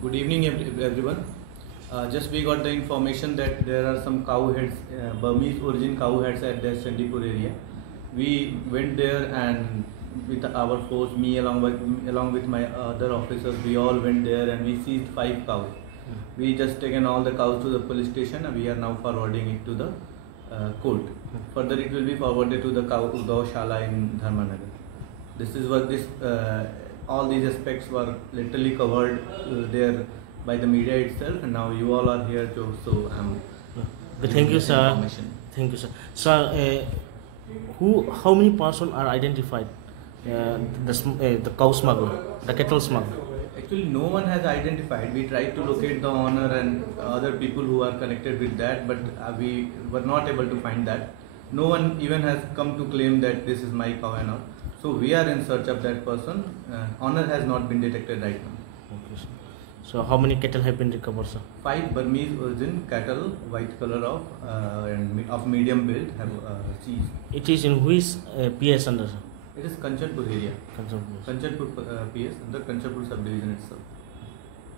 Good evening, everyone. Just we got the information that there are some cow heads, Burmese origin cow heads at the Chandipur area. We went there and with our force, me along with my other officers, we all went there and we seized 5 cows. We just taken all the cows to the police station and we are now forwarding it to the court. Further, it will be forwarded to the Gaushala in Dharmanagar. This is what all these aspects were literally covered there by the media itself, and now you all are here to. So thank you, sir. Thank you, sir. Sir, how many persons are identified? The cow smuggler, the cattle smuggler. Actually, no one has identified. We tried to locate the owner and other people who are connected with that, but we were not able to find that. No one even has come to claim that this is my cow and all. So we are in search of that person. Owner has not been detected right now. Okay, sir. So how many cattle have been recovered, sir? 5 Burmese origin cattle, white color and of medium build have seized. It is in which PS under, sir? It is Kanchanpur area. Kanchanpur PS under Kanchanpur subdivision itself.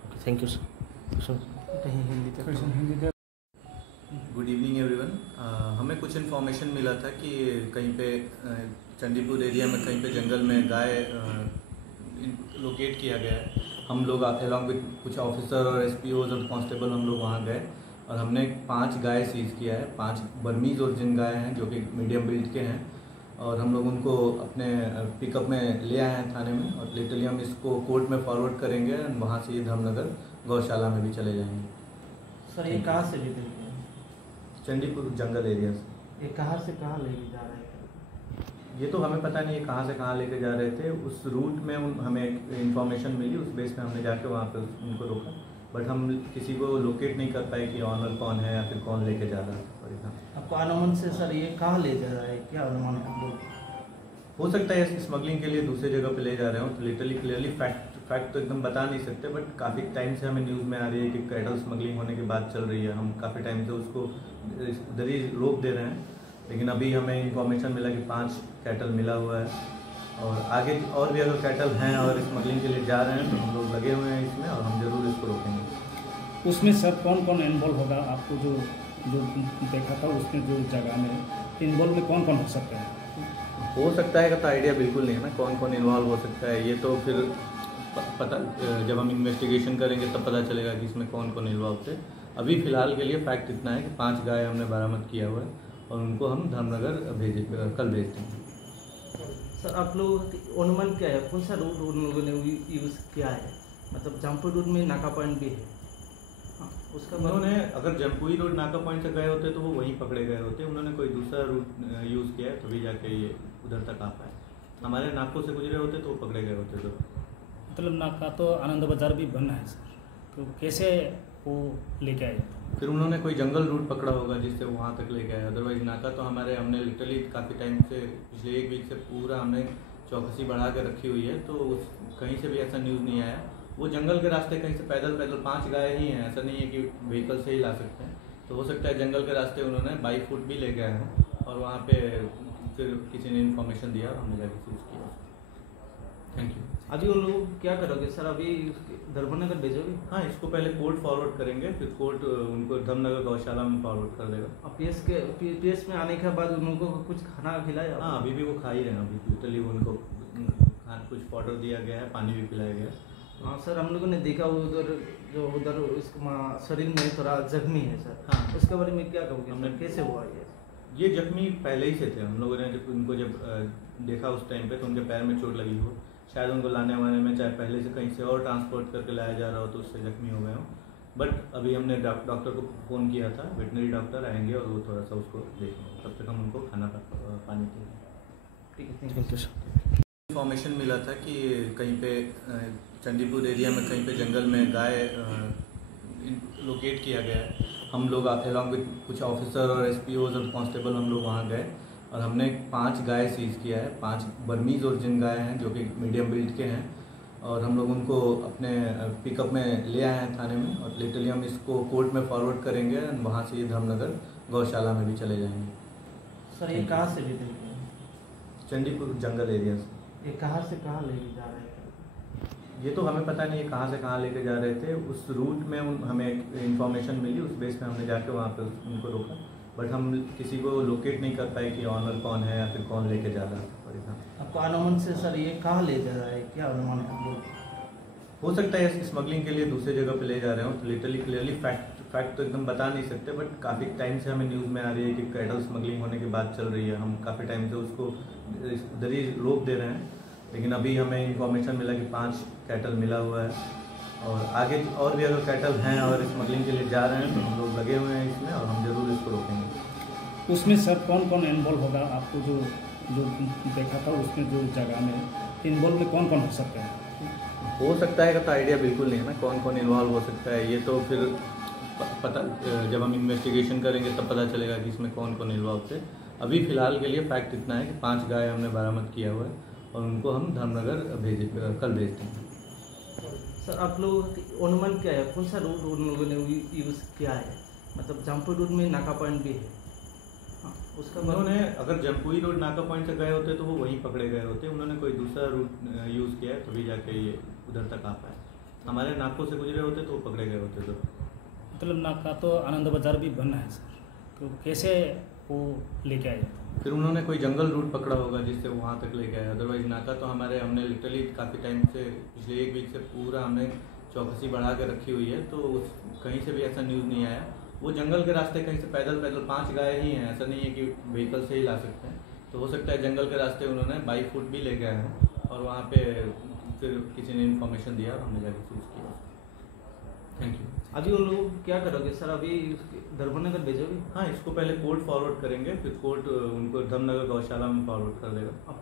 Okay, thank you, sir. Good evening everyone. हमें कुछ information मिला था कि कहीं पे Chandipur area में कहीं पे जंगल में गाय लोकेट किया गया है। हम लोग अलॉन्ग विद कुछ ऑफिसर और एसपीओज और कांस्टेबल हम लोग वहाँ गए और हमने 5 गाय सीज किया है। 5 बर्मीज ओरिजिन गाय हैं जो कि मीडियम बिल्ड के हैं और हम लोग उनको अपने पिकअप में ले आए हैं थाने में और लिटरली हम इसको कोर्ट में फॉरवर्ड करेंगे और वहाँ से ये धर्मनगर गौशाला में भी चले जाएंगे। सर ये कहाँ से लेकर गए? चंडीपुर जंगल एरिया से। ये कहाँ से कहाँ लेके जा रहे हैं? ये तो हमें पता नहीं है कहाँ से कहाँ लेके जा रहे थे। उस रूट में हमें इन्फॉर्मेशन मिली, उस बेस पे हमने जाके वहाँ पे उनको रोका, बट हम किसी को लोकेट नहीं कर पाए कि ऑनर कौन है या फिर कौन लेके जा रहा है। फॉर एग्जाम्पल आपको अनुमान से सर ये कहाँ ले जा रहा है, क्या अनुमान है? हो सकता है स्मगलिंग के लिए दूसरी जगह पे ले जा रहे हो, तो लिटरली क्लियरली फैक्ट तो एकदम बता नहीं सकते, बट काफ़ी टाइम से हमें न्यूज़ में आ रही है कि कैटल स्मगलिंग होने की बात चल रही है। हम काफ़ी टाइम से उसको उधर ही रोक दे रहे हैं, लेकिन अभी हमें इंफॉर्मेशन मिला कि 5 कैटल मिला हुआ है और आगे और भी अगर कैटल हैं और स्मगलिंग के लिए जा रहे हैं तो हम लोग लगे हुए हैं इसमें और हम जरूर इसको रोकेंगे। उसमें सर कौन कौन इन्वॉल्व होगा? आपको जो देखा था उसमें जो जगह में इन्वॉल्व में कौन कौन हो सकते हैं? हो सकता है का तो आइडिया बिल्कुल नहीं है ना, कौन कौन इन्वॉल्व हो सकता है। ये तो फिर पता जब हम इन्वेस्टिगेशन करेंगे तब पता चलेगा कि इसमें कौन कौन इन्वॉल्व थे। अभी फ़िलहाल के लिए फैक्ट इतना है कि 5 गाय हमने बरामद किया हुआ है और उनको हम धर्मनगर कल भेज देंगे। सर आप लोग अनुमान क्या है, कौन सा रूट उन लोगों ने यूज़ किया है? मतलब जमपुई रूट में नाका पॉइंट भी है। उसका उन्होंने अगर जमपुई रोड नाका पॉइंट से गए होते तो वो वहीं पकड़े गए होते। उन्होंने कोई दूसरा रूट यूज़ किया है तभी जाके ये उधर तक आ पाए। हमारे नाकों से गुजरे होते तो वो पकड़े गए होते। तो मतलब नाका तो आनंद बाजार भी बना है सर, तो कैसे वो लेके आए? फिर उन्होंने कोई जंगल रूट पकड़ा होगा जिससे वहाँ तक ले गए। अदरवाइज नाका तो हमने लिटरली काफ़ी टाइम से पिछले 1 वीक से पूरा हमने चौकसी बढ़ा कर रखी हुई है, तो कहीं से भी ऐसा न्यूज़ नहीं आया। वो जंगल के रास्ते कहीं से पैदल 5 गाय ही हैं, ऐसा नहीं है कि व्हीकल से ही ला सकते हैं। तो हो सकता है जंगल के रास्ते उन्होंने बाई फुट भी ले गए हैं और वहाँ पे फिर किसी ने इन्फॉर्मेशन दिया और हमने जाके सीज किया। Thank you. अभी उन लोग क्या करोगे सर? अभी धर्मनगर भेजोगे? हाँ, इसको पहले कोर्ट फॉरवर्ड करेंगे, फिर कोर्ट उनको धर्मनगर गौशाला में फॉरवर्ड कर देगा। अब पीएस में आने के बाद उनको कुछ खाना खिलाया? हाँ, अभी भी वो खा ही रहे हैं। अभी लिटरली उनको कुछ पाउडर दिया गया है, पानी भी पिलाया गया है। हाँ सर, हम लोगों ने देखा उधर उसका शरीर में थोड़ा जख्मी है सर। हाँ, उसके बारे में क्या कहोगे? हमने कैसे हुआ ये जख्मी पहले ही से थे। हम लोगों ने उनको जब देखा उस टाइम पे तो उनके पैर में चोट लगी हो, शायद उनको लाने वाने में चाहे पहले से कहीं से और ट्रांसपोर्ट करके लाया जा रहा हो तो उससे जख्मी हो गए हो। बट अभी हमने डॉक्टर को फ़ोन किया था, वेटनरी डॉक्टर आएंगे और वो थोड़ा सा उसको देखेंगे, तब तक हम उनको खाना पानी देंगे। ठीक है, थैंक यू सर। इन्फॉर्मेशन मिला था कि कहीं पे चंडीपुर एरिया में कहीं पे जंगल में गाय लोकेट किया गया है। हम लोग अलॉन्ग विद कुछ ऑफिसर और एसपीओज और कांस्टेबल हम लोग वहाँ गए और हमने 5 गाय सीज किया है। 5 बर्मीज ओरिजिन गाय हैं जो कि मीडियम बिल्ड के हैं और हम लोग उनको अपने पिकअप में ले आए हैं थाने में और लिटरली हम इसको कोर्ट में फॉरवर्ड करेंगे और वहाँ से ये धर्मनगर गौशाला में भी चले जाएंगे। सर ये कहाँ से लेकर गए? चंडीपुर जंगल एरिया से। ये कहाँ से कहाँ लेके जा रहे हैं? ये तो हमें पता नहीं है कहाँ से कहाँ लेके जा रहे थे। उस रूट में हमें इंफॉर्मेशन मिली, उस बेस पे हमने जाके वहाँ पे उनको रोका, बट हम किसी को लोकेट नहीं कर पाए कि ऑनर कौन है या फिर कौन लेके जा रहा था। पर आपको अनुमान से सर ये कहाँ ले जा रहा है, क्या अनुमान है आप लोग? हो सकता है स्मगलिंग के लिए दूसरे जगह पे ले जा रहे हो, तो लिटरली क्लियरली फैक्ट तो एकदम बता नहीं सकते, बट काफ़ी टाइम से हमें न्यूज़ में आ रही है कि कैटल स्मगलिंग होने की बात चल रही है। हम काफ़ी टाइम से उसको उधर ही रोक दे रहे हैं, लेकिन अभी हमें इंफॉर्मेशन मिला कि 5 कैटल मिला हुआ है, और आगे और भी अगर कैटल हैं और स्मगलिंग के लिए जा रहे हैं तो हम लोग लगे हुए हैं इसमें, और हम ज़रूर इसको रोकेंगे। उसमें सर कौन कौन इन्वॉल्व होगा? आपको जो देखा था उसमें जो जगह में इन्वॉल्व में कौन कौन हो सकता है? हो सकता है का तो आइडिया बिल्कुल नहीं है ना, कौन कौन इन्वॉल्व हो सकता है। ये तो फिर पता जब हम इन्वेस्टिगेशन करेंगे तब पता चलेगा कि इसमें कौन कौन इन्वॉल्व थे। अभी फ़िलहाल के लिए फैक्ट इतना है कि 5 गाय हमने बरामद किया हुआ है, और उनको हम धर्मनगर कल भेज देंगे। सर आप लोग अनुमान क्या है, कौन सा रूट उन लोगों ने यूज़ किया है? मतलब जमपुर रूट में नाका पॉइंट भी है, हाँ, उसका उन्होंने अगर जमपुई रोड नाका पॉइंट से गए होते तो वो वहीं पकड़े गए होते। उन्होंने कोई दूसरा रूट यूज़ किया है तभी जाके ये उधर तक आ पाए। हमारे नाकों से गुजरे होते तो वो पकड़े गए होते। तो मतलब नाका तो आनंद बाजार भी बना है सर, तो कैसे वो लेके आए? फिर उन्होंने कोई जंगल रूट पकड़ा होगा जिससे वहाँ तक लेके आए। अदरवाइज नाका तो हमने लिटरली काफ़ी टाइम से, पिछले 1 वीक से पूरा हमने चौकसी बढ़ा के रखी हुई है, तो कहीं से भी ऐसा न्यूज़ नहीं आया। वो जंगल के रास्ते कहीं से पैदल 5 गाय ही हैं, ऐसा नहीं है कि व्हीकल से ही ला सकते हैं। तो हो सकता है जंगल के रास्ते उन्होंने बाई फुट भी लेके आए हैं, और वहाँ पे फिर किसी ने इन्फॉर्मेशन दिया और हमने जाके चूज़ किया। Thank you. अभी उन लोग क्या करोगे सर, अभी धर्मनगर भेजोगे? हाँ, इसको पहले कोर्ट फॉरवर्ड करेंगे, फिर कोर्ट उनको धर्मनगर गौशाला में फॉरवर्ड कर देगा। और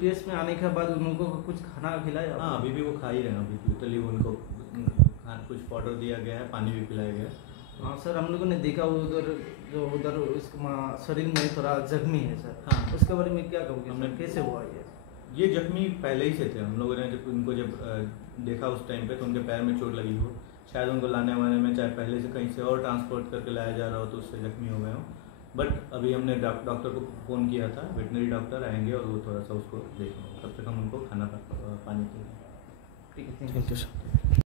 पीएस में आने के बाद उन लोगों को कुछ खाना खिलाया? हाँ, अभी भी वो खा ही रहे हैं। अभी लिटरली उनको कुछ पाउडर दिया गया है, पानी भी पिलाया गया है। हाँ सर, हम लोगों ने देखा उधर उसका शरीर में थोड़ा जख्मी है सर। हाँ, उसके बारे में क्या कहोगे? हमने कैसे हुआ ये जख्मी पहले ही से थे। हम लोगों ने जब देखा उस टाइम पे तो उनके पैर में चोट लगी हो, शायद उनको लाने वाने में चाहे पहले से कहीं से और ट्रांसपोर्ट करके लाया जा रहा हो तो उससे जख्मी हो गए हो। बट अभी हमने डॉक्टर को फ़ोन किया था, वेटनरी डॉक्टर आएंगे और वो थोड़ा सा उसको देखेंगे, तब तक हम उनको खाना पानी देंगे। ठीक है, थैंक यू सर।